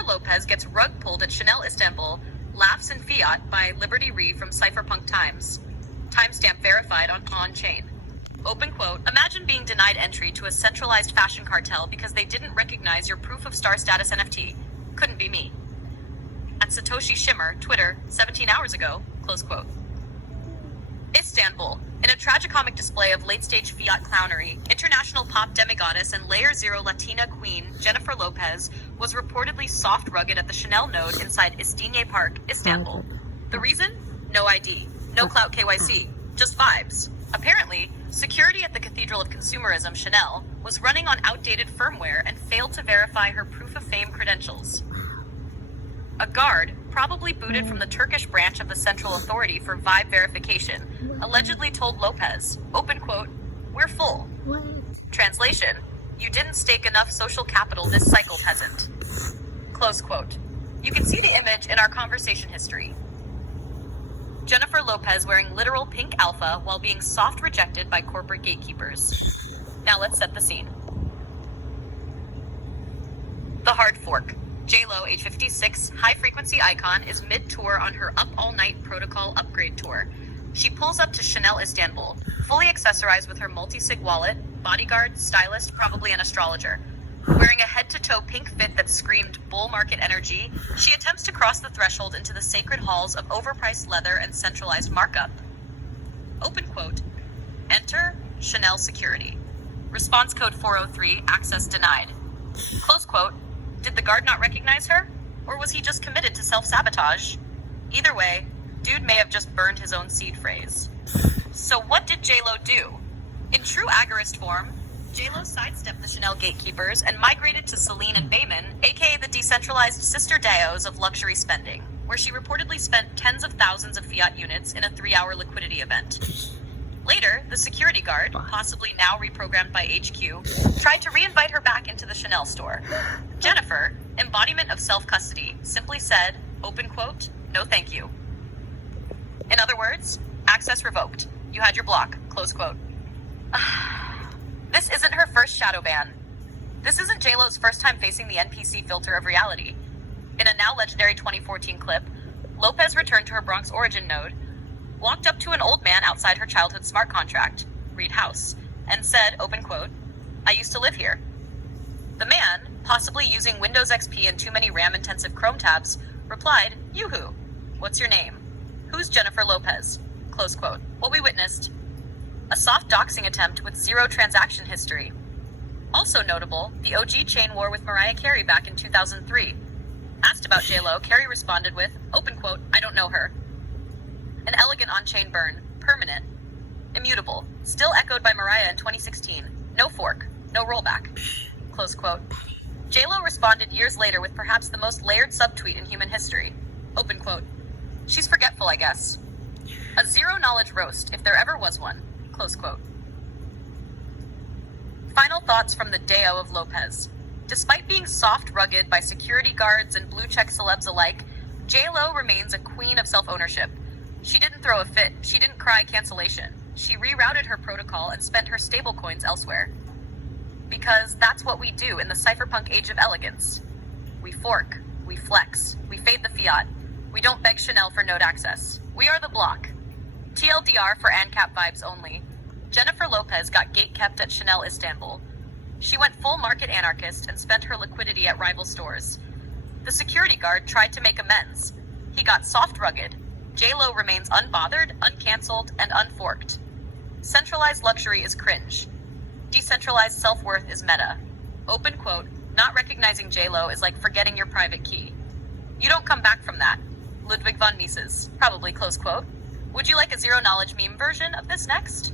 Jennifer Lopez gets rug pulled at Chanel Istanbul, laughs in fiat by Liberty Ree from Cypherpunk Times. Timestamp verified on chain. Open quote, imagine being denied entry to a centralized fashion cartel because they didn't recognize your proof of star status NFT. Couldn't be me. At Satoshishemale, Twitter, 17 hours ago, close quote. Istanbul. In a tragicomic display of late-stage fiat clownery, international pop demigoddess and Layer Zero Latina queen Jennifer Lopez was reportedly soft-rugged at the Chanel node inside Istinye Park, Istanbul. The reason? No ID. No clout KYC. Just vibes. Apparently, security at the Cathedral of Consumerism, Chanel, was running on outdated firmware and failed to verify her proof of fame credentials. A guard, probably booted from the Turkish branch of the Central Authority for vibe verification, allegedly told Lopez, open quote, we're full. Translation, you didn't stake enough social capital this cycle, peasant. Close quote. You can see the image in our conversation history. Jennifer Lopez wearing literal pink alpha while being soft rejected by corporate gatekeepers. Now let's set the scene. The hard fork. J-Lo, age 56, high-frequency icon, is mid-tour on her Up All Night Protocol upgrade tour. She pulls up to Chanel Istanbul, fully accessorized with her multi-sig wallet, bodyguard, stylist, probably an astrologer. Wearing a head-to-toe pink fit that screamed bull market energy, she attempts to cross the threshold into the sacred halls of overpriced leather and centralized markup. Open quote, enter Chanel security. Response code 403, access denied. Close quote, did the guard not recognize her? Or was he just committed to self-sabotage? Either way, dude may have just burned his own seed phrase. So what did J-Lo do? In true agorist form, J-Lo sidestepped the Chanel gatekeepers and migrated to Celine and Bayman, aka the decentralized sister Daos of luxury spending, where she reportedly spent tens of thousands of fiat units in a 3-hour liquidity event. Later, the security guard, possibly now reprogrammed by HQ, tried to reinvite her back into the Chanel store. Jennifer, embodiment of self-custody, simply said, open quote, no thank you. In other words, access revoked. You had your block, close quote. This isn't her first shadow ban. This isn't J-Lo's first time facing the NPC filter of reality. In a now legendary 2014 clip, Lopez returned to her Bronx origin node, walked up to an old man outside her childhood smart contract, read house, and said, open quote, I used to live here. The man, possibly using Windows XP and too many RAM-intensive Chrome tabs, replied, yoo-hoo, what's your name? Who's Jennifer Lopez? Close quote. What we witnessed, a soft doxing attempt with zero transaction history. Also notable, the OG chain war with Mariah Carey back in 2003. Asked about J-Lo, Carey responded with, open quote, I don't know her. An elegant on-chain burn, permanent, immutable, still echoed by Mariah in 2016. No fork, no rollback. Close quote. J-Lo responded years later with perhaps the most layered subtweet in human history. Open quote. She's forgetful, I guess. A zero-knowledge roast, if there ever was one. Close quote. Final thoughts from the Deo of Lopez. Despite being soft-rugged by security guards and blue-check celebs alike, J-Lo remains a queen of self-ownership. She didn't throw a fit. She didn't cry cancellation. She rerouted her protocol and spent her stablecoins elsewhere. Because that's what we do in the cypherpunk age of elegance. We fork, we flex, we fade the fiat. We don't beg Chanel for node access. We are the block. TLDR for ANCAP vibes only. Jennifer Lopez got gatekept at Chanel Istanbul. She went full market anarchist and spent her liquidity at rival stores. The security guard tried to make amends. He got soft-rugged. J-Lo remains unbothered, uncancelled, and unforked. Centralized luxury is cringe. Decentralized self-worth is meta. Open quote, not recognizing J-Lo is like forgetting your private key. You don't come back from that. Ludwig von Mises, probably close quote. Would you like a zero-knowledge meme version of this next?